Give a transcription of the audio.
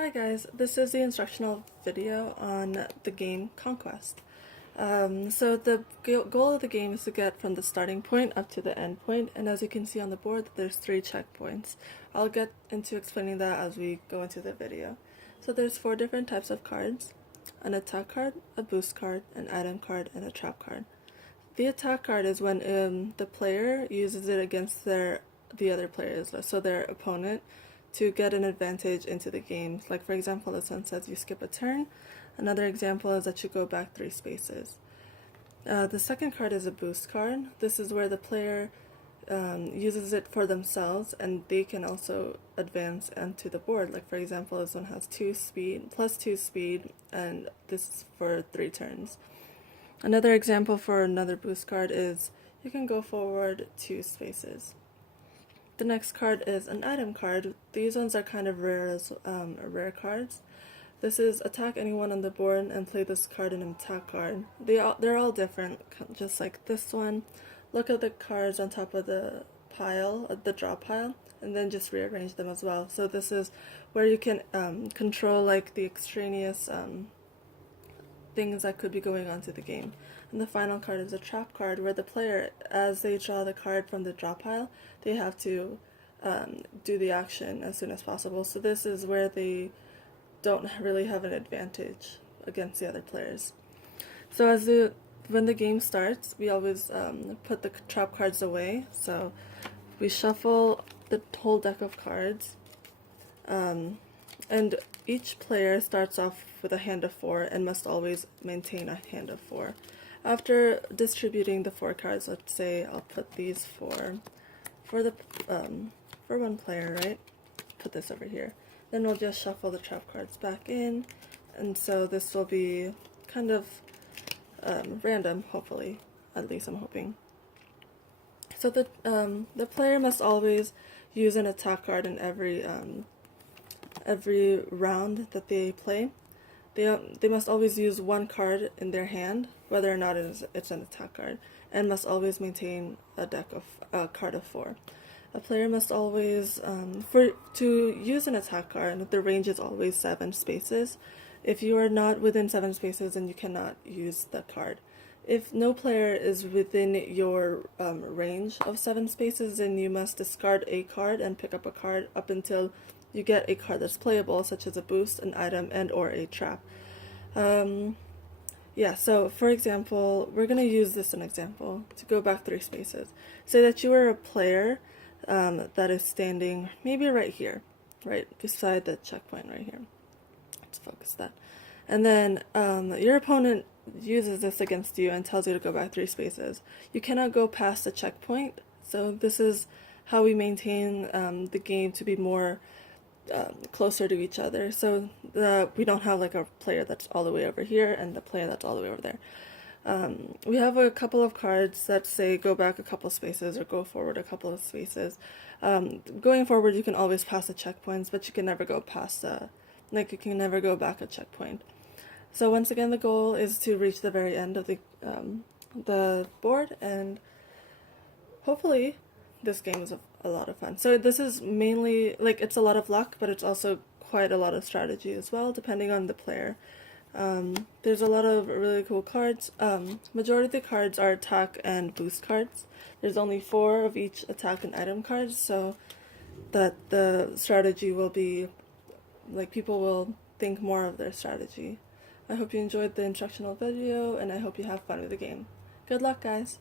Hi guys, this is the instructional video on the game Conquest. So the goal of the game is to get from the starting point up to the end point, and as you can see on the board, there's 3 checkpoints. I'll get into explaining that as we go into the video. So there's 4 different types of cards: an attack card, a boost card, an item card, and a trap card. The attack card is when the player uses it against the other players, so their opponent, to get an advantage into the game. Like for example, this one says you skip a turn. Another example is that you go back 3 spaces. The second card is a boost card. This is where the player uses it for themselves, and they can also advance onto the board. Like for example, this one has 2 speed, plus 2 speed, and this is for 3 turns. Another example for another boost card is you can go forward 2 spaces. The next card is an item card. These ones are kind of rare cards. This is attack anyone on the board and play this card in an attack card. They're all different, just like this one. Look at the cards on top of the pile, the draw pile, and then just rearrange them as well. So this is where you can control like the extraneous things that could be going on to the game. And the final card is a trap card, where the player, as they draw the card from the draw pile, they have to do the action as soon as possible. So this is where they don't really have an advantage against the other players. So when the game starts, we always put the trap cards away. So we shuffle the whole deck of cards, and each player starts off with a hand of 4 and must always maintain a hand of 4. After distributing the 4 cards, let's say I'll put these for one player, right? Put this over here. Then we'll just shuffle the trap cards back in, and so this will be kind of random, hopefully. At least I'm hoping. So the player must always use an attack card in every round that they play. They must always use 1 card in their hand, whether or not it's an attack card, and must always maintain a card of 4. A player must always, to use an attack card, the range is always 7 spaces. If you are not within 7 spaces, then you cannot use the card. If no player is within your range of 7 spaces, then you must discard a card and pick up a card up until you get a card that's playable, such as a boost, an item, and or a trap. Yeah, so for example, we're going to use this as an example to go back 3 spaces. Say that you are a player that is standing maybe right here, right beside the checkpoint right here. Let's focus that. And then your opponent uses this against you and tells you to go back 3 spaces. You cannot go past the checkpoint, so this is how we maintain the game to be more closer to each other, so we don't have like a player that's all the way over here and the player that's all the way over there. We have a couple of cards that say go back a couple spaces or go forward a couple of spaces. Going forward, you can always pass the checkpoints, but you can never go past you can never go back a checkpoint. So once again, the goal is to reach the very end of the board, and hopefully this game is a lot of fun. So this is mainly, like, it's a lot of luck, but it's also quite a lot of strategy as well, depending on the player. There's a lot of really cool cards. Majority of the cards are attack and boost cards. There's only 4 of each attack and item cards, so that the strategy will be, like, people will think more of their strategy. I hope you enjoyed the instructional video, and I hope you have fun with the game. Good luck, guys!